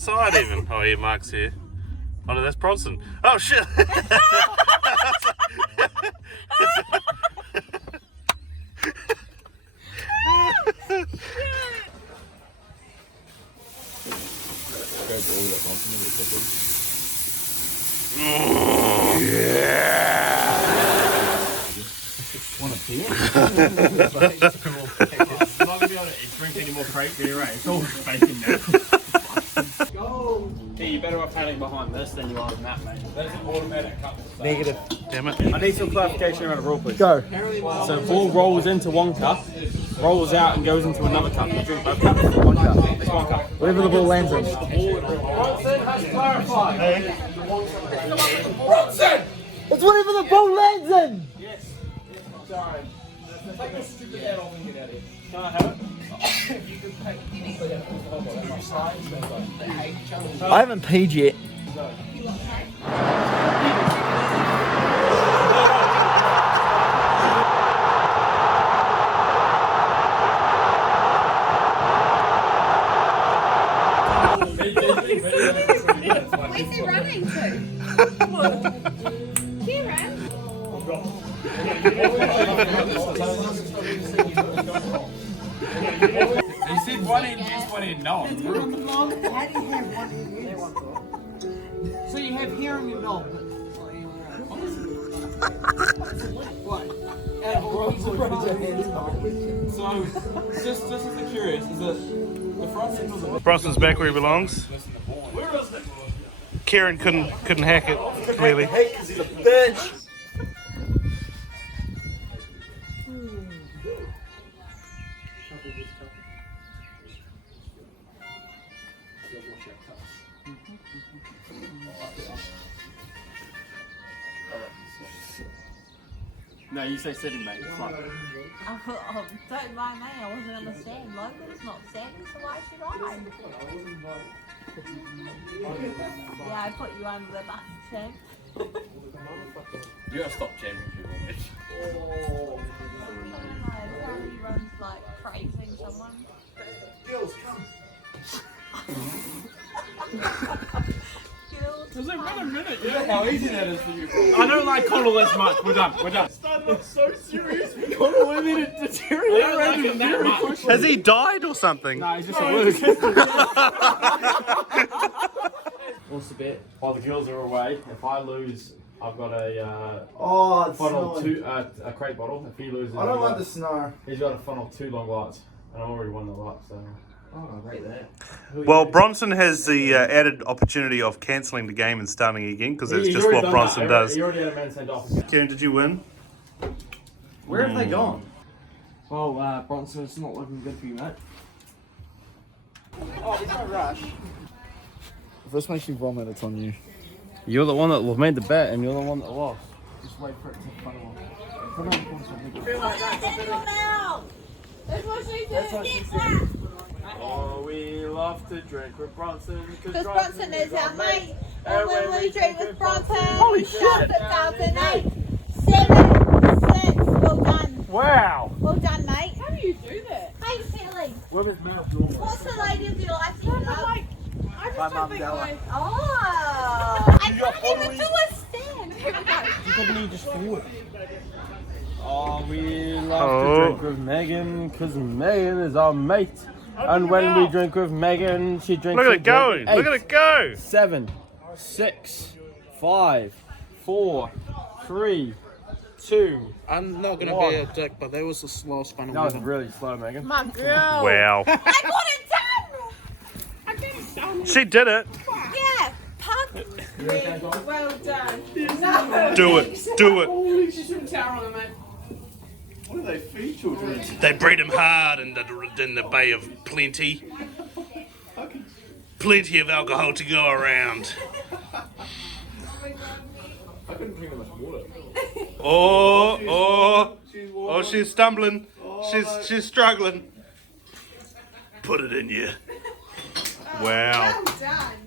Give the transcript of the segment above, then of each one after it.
outside even. Oh, yeah, Mark's here. Oh, no, that's Bronson. Oh, shit. Want a beer? I'm not going to be able to drink any more crate beer, right? It's all bacon now. Hey, you're better off handing behind this than you are on that, mate. That's an automatic cup. Negative. Damn it. I need some clarification around a rule, please. Go. So the ball rolls into one cup, rolls out and goes into another cup. You drink both cups. One cup. It's one cup. Wherever the ball lands in. Bronson has clarified. Bronson! It's whatever the ball lands in! Yes. Sorry. Take your stupid head off and get out of here. Can I have it? I haven't peed yet. Where's he running to? Kieran? You said one in yes, one in no. How do you have one in yes? So you have here in your knob. What? So, just as a curious, is it the front end or the back? Bronson's back where he belongs. Where is it? Kieran couldn't hack it, clearly. Because he's a bitch. No, you say sitting, mate. It's fine. Oh, don't mind me, I wasn't going to stand. Logan's not standing, so why should I? Yeah, I put you under the bus, Tim. You gotta stop jamming people, Mitch. He runs like praising someone. Girls, come. Does it run a minute? You know how easy that is for you. I don't like Connell as much. We're done. We're done. Started off so serious. Connell went in and deteriorated very quickly. Has he died or something? Nah, he's just a loose. What's the bet? While the girls are away, if I lose, I've got a Oh, it's funnel snowing. a crate bottle. If he loses, I don't like the snow. He's got a funnel 2 long lights, and I've already won the light, so. Oh, I rate that. Well, Bronson has the added opportunity of cancelling the game and starting again because that's just what Bronson does. He already had a man sent off. Kieran, did you win? Where have they gone? Well, Bronson, it's not looking good for you, mate. Oh, there's no rush. If this makes you vomit, it's on you. You're the one that made the bet, and you're the one that lost. Just wait for it to funnel off. That's what she did. Oh, we love to drink with Bronson. Because Bronson is our mate. And when we drink with Bronson, Holy shit! 2008. 7, 6. Well done. Wow! Well done, mate. How do you do that? How you feeling? What is mouth doing? What's the lady of your life? I'm like, I just don't think I... Oh. I can't even do a stand. Here we go. You probably just forward. Oh, we love to drink with Megan because Megan is our mate. And when we drink with Megan, she drinks. Look at it going! Look at it go! 7, 6, 5, 4, 3, 2. I'm not gonna be a dick, but that was the slowest funnel. That was really slow, Megan. My girl. Wow. I got it done. I get it done. She did it. Yeah. Punk. Well done. Do it. Do it. She's from Tower on it, mate. What do they feed children? They breed him hard in the Bay of Plenty. Plenty of alcohol to go around. I couldn't drink much water. Oh, she's stumbling. She's struggling. Put it in you. Wow. Well done.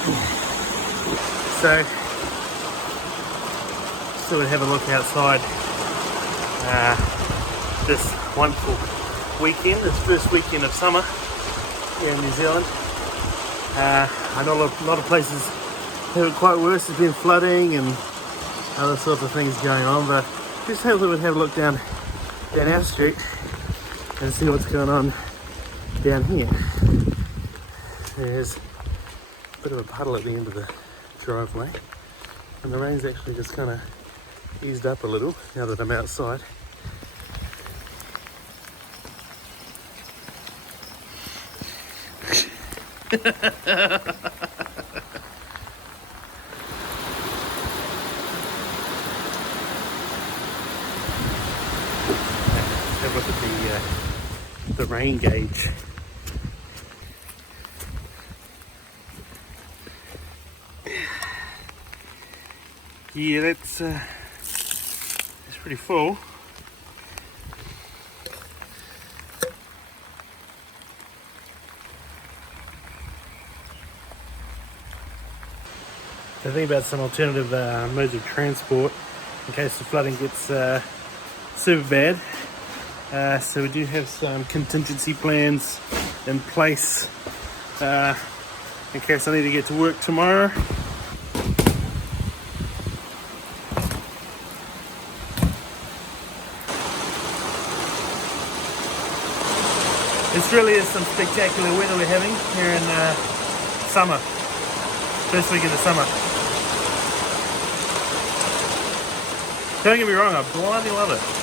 So, so we'll have a look outside this wonderful weekend, this first weekend of summer here in New Zealand. I know a lot of places have it quite worse. There's been flooding and other sorts of things going on, but just hopefully we'll have a look down our street and see what's going on down here. There's a bit of a puddle at the end of the driveway, and the rain's actually just kind of eased up a little now that I'm outside. Have a look at the rain gauge. Yeah, that's pretty full. So think about some alternative modes of transport in case the flooding gets super bad. So we do have some contingency plans in place in case I need to get to work tomorrow. This really is some spectacular weather we're having here in summer. First week of the summer. Don't get me wrong, I bloody love it.